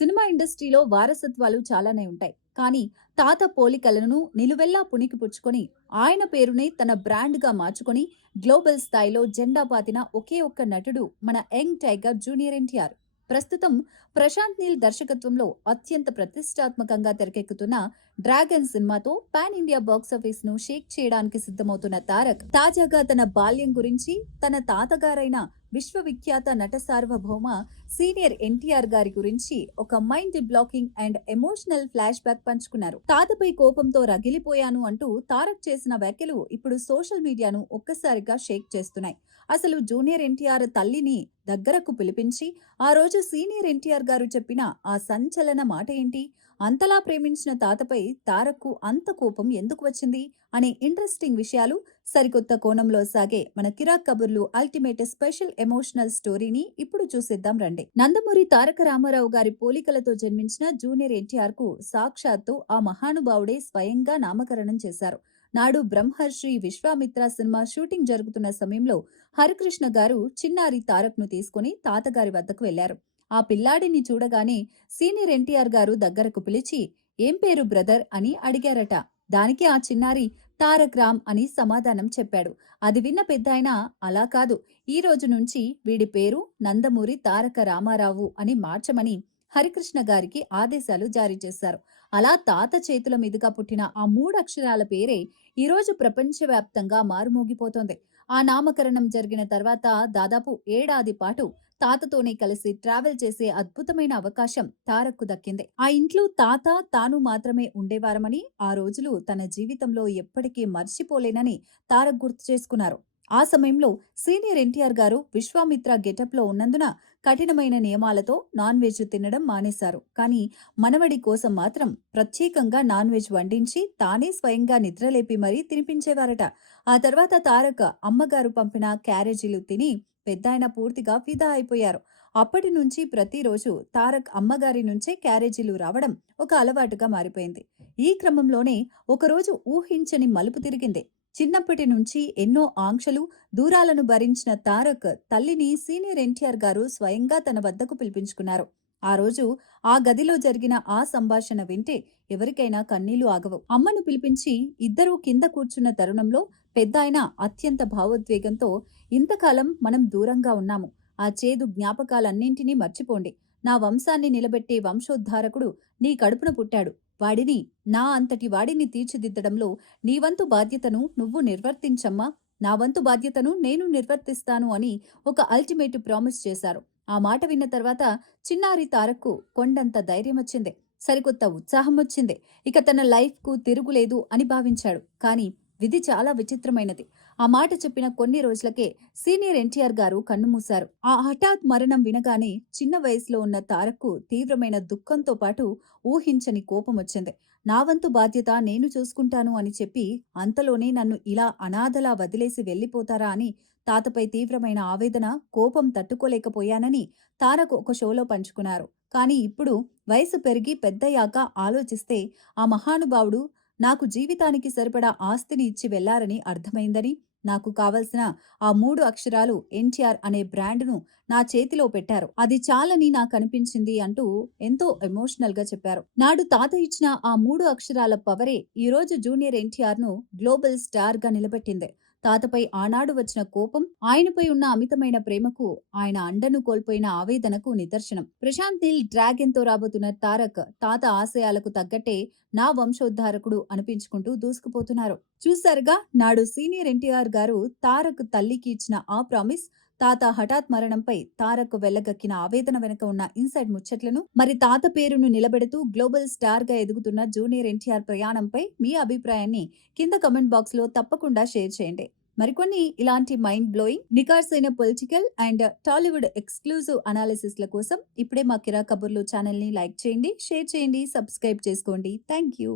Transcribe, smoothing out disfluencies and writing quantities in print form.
Cinema ఇండస్ట్రీలో వారసత్వాలు చాలానే ఉంటాయి. కానీ తాత పోలికలను నిలువెల్లా పుణికిపుచ్చుకొని ఆయన పేరునే తన బ్రాండ్‌గా మార్చుకొని గ్లోబల్ స్థాయిలో జెండా పాతిన ఒకే ఒక్క నటుడు మన యంగ్ టైగర్ జూనియర్ ఎన్టీఆర్. ప్రస్తుతం ప్రశాంత్ నీల్ దర్శకత్వంలో అత్యంత ప్రతిష్టాత్మకంగా తెరకెక్కుతున్న డ్రాగన్ సినిమాతో పాన్ ఇండియా బాక్సాఫీస్ ను షేక్ చేయడానికి సిద్ధమవుతున్న తారక్ తాజాగా తన బాల్యం గురించి తన తాతగారైన విశ్వవిఖ్యాత నట సార్వభౌమ సీనియర్ ఎన్టీఆర్ గారి గురించి ఒక mind blocking and emotional flash back పంచుకున్నారు. తాతపై కోపంతో రగిలిపోయాను అంటూ తారక్ చేసిన వ్యాఖ్యలు ఇప్పుడు సోషల్ మీడియాను ఒక్కసారిగా షేక్ చేస్తున్నాయి. అసలు జూనియర్ ఎన్టీఆర్ తల్లిని దగ్గరకు పిలిపించి ఆ రోజు సీనియర్ ఎన్టీఆర్ గారు చెప్పిన ఆ సంచలన మాట ఏంటి? అంతలా ప్రేమించిన తాతపై తారక్కు అంత కోపం ఎందుకు వచ్చింది అనే ఇంట్రెస్టింగ్ విషయాలు సరికొత్త కోణంలో సాగే మన కిరాక్ కబుర్లు అల్టిమేట్ స్పెషల్ ఎమోషనల్ స్టోరీని ఇప్పుడు చూసేద్దాం రండి. నందమూరి తారక రామారావు గారి పోలికలతో జన్మించిన జూనియర్ ఎన్టీఆర్ కు సాక్షాత్తు ఆ మహానుభావుడే స్వయంగా నామకరణం చేశారు. నాడు బ్రహ్మర్షి విశ్వామిత్ర సినిమా షూటింగ్ జరుగుతున్న సమయంలో హరికృష్ణ గారు చిన్నారి తారక్ ను తీసుకుని తాతగారి వద్దకు వెళ్లారు. ఆ పిల్లాడిని చూడగానే సీనియర్ ఎన్టీఆర్ గారు దగ్గరకు పిలిచి ఏం పేరు బ్రదర్ అని అడిగారట. దానికి ఆ చిన్నారి తారక్ రామ్ అని సమాధానం చెప్పాడు. అది విన్న పెద్దాయన అలా కాదు, ఈ రోజు నుంచి వీడి పేరు నందమూరి తారక రామారావు అని మార్చమని హరికృష్ణ గారికి ఆదేశాలు జారీ చేశారు. అలా తాత చేతుల మీదుగా పుట్టిన ఆ మూడక్షరాల పేరే ఈరోజు ప్రపంచవ్యాప్తంగా మారుమోగిపోతోంది. ఆ నామకరణం జరిగిన తర్వాత దాదాపు ఏడాది పాటు తాతతోనే కలిసి ట్రావెల్ చేసే అద్భుతమైన అవకాశం తారక్కు దక్కింది. ఆ ఇంట్లో తాత తాను మాత్రమే ఉండేవారమని, ఆ రోజులు తన జీవితంలో ఎప్పటికీ మర్చిపోలేనని తారక్ గుర్తు చేసుకున్నారు. ఆ సమయంలో సీనియర్ ఎన్టీఆర్ గారు విశ్వామిత్ర గెటప్ లో ఉన్నందున కఠినమైన నియమాలతో నాన్ వెజ్ తినడం మానేశారు. కానీ మనవడి కోసం మాత్రం ప్రత్యేకంగా నాన్ వెజ్ వండించి తానే స్వయంగా నిద్రలేపి మరీ తినిపించేవారట. ఆ తర్వాత తారక్ అమ్మగారు పంపిన క్యారేజీలు తిని పెద్దాయన పూర్తిగా ఫిదా అయిపోయారు. అప్పటి నుంచి ప్రతిరోజు తారక్ అమ్మగారి నుంచే క్యారేజీలు రావడం ఒక అలవాటుగా మారిపోయింది. ఈ క్రమంలోనే ఒకరోజు ఊహించని మలుపు తిరిగింది. చిన్నప్పటి నుంచి ఎన్నో ఆంక్షలు, దూరాలను భరించిన తారక్ తల్లిని సీనియర్ ఎన్టీఆర్ గారు స్వయంగా తన వద్దకు పిలిపించుకున్నారు. ఆ రోజు ఆ గదిలో జరిగిన ఆ సంభాషణ వింటే ఎవరికైనా కన్నీళ్లు ఆగవు. అమ్మను పిలిపించి ఇద్దరూ కింద కూర్చున్న తరుణంలో పెద్దాయన అత్యంత భావోద్వేగంతో ఇంతకాలం మనం దూరంగా ఉన్నాము. ఆ చేదు జ్ఞాపకాలన్నింటినీ మర్చిపోండి. నా వంశాన్ని నిలబెట్టే వంశోద్ధారకుడు నీ కడుపున పుట్టాడు. వాడిని, నా అంతటి వాడిని తీర్చిదిద్దడంలో నీ వంతు బాధ్యతను నువ్వు నిర్వర్తించమ్మా. నా వంతు బాధ్యతను నేను నిర్వర్తిస్తాను అని ఒక అల్టిమేట్ ప్రామిస్ చేశారు. ఆ మాట విన్న తర్వాత చిన్నారి తారక్కు కొండంత ధైర్యం వచ్చింది. సరికొత్త ఉత్సాహం వచ్చింది. ఇక తన లైఫ్ కు తిరుగులేదు అని భావించాడు. కానీ విధి చాలా విచిత్రమైనది. ఆ మాట చెప్పిన కొన్ని రోజులకే సీనియర్ ఎన్టీఆర్ గారు కన్నుమూశారు. ఆ హఠాత్ మరణం వినగానే చిన్న వయసులో ఉన్న తారక్కు తీవ్రమైన దుఃఖంతో పాటు ఊహించని కోపం వచ్చింది. నా వంతు బాధ్యత నేను చూసుకుంటాను అని చెప్పి అంతలోనే నన్ను ఇలా అనాథలా వదిలేసి వెళ్లిపోతారా అని తాతపై తీవ్రమైన ఆవేదన, కోపం తట్టుకోలేకపోయానని తారక్ ఒక షోలో పంచుకున్నారు. కానీ ఇప్పుడు వయసు పెరిగి పెద్దయ్యాక ఆలోచిస్తే ఆ మహానుభావుడు నాకు జీవితానికి సరిపడా ఆస్తిని ఇచ్చి వెళ్లారని అర్థమైందని, నాకు కావలసిన ఆ 3 అక్షరాలు ఎన్టీఆర్ అనే బ్రాండ్‌ను నా చేతిలో పెట్టారు. అది చాలని నాకనిపించింది అంటూ ఎంతో ఎమోషనల్ గా చెప్పారు. నాడు తాత ఇచ్చిన ఆ 3 అక్షరాల పవరే ఈరోజు జూనియర్ ఎన్టీఆర్‌ను గ్లోబల్ స్టార్‌గా నిలబెట్టింది. తాతపై ఆనాడు వచ్చిన కోపం, ఆయనపై ఉన్న అమితమైన ప్రేమకు, ఆయన అండను కోల్పోయిన ఆవేదనకు నిదర్శనం. ప్రశాంత్ నీల్ డ్రాగన్ తో రాబోతున్న తారక్ తాత ఆశయాలకు తగ్గట్టే నా వంశోద్ధారకుడు అనిపించుకుంటూ దూసుకుపోతున్నారు. చూశారుగా, నాడు సీనియర్ ఎన్టీఆర్ గారు తారక్ తల్లికి ఇచ్చిన ఆ ప్రామిస్, తాత హఠాత్ మరణంపై తారక్ వెళ్లగక్కిన ఆవేదన వెనుక ఉన్న ఇన్సైడ్ ముచ్చట్లను, మరి తాత పేరును నిలబెడుతూ గ్లోబల్ స్టార్ గా ఎదుగుతున్న జూనియర్ ఎన్టీఆర్ ప్రయాణంపై మీ అభిప్రాయాన్ని కింద కమెంట్ బాక్స్ లో తప్పకుండా షేర్ చేయండి. మరికొన్ని ఇలాంటి మైండ్ బ్లోయింగ్, నికార్సైన పొలిటికల్ అండ్ టాలీవుడ్ ఎక్స్క్లూజివ్ అనాలిసిస్ల కోసం ఇప్పుడే మా కిరా కబుర్లు ఛానల్ ని లైక్ చేయండి, షేర్ చేయండి, సబ్స్క్రైబ్ చేసుకోండి. Thank you.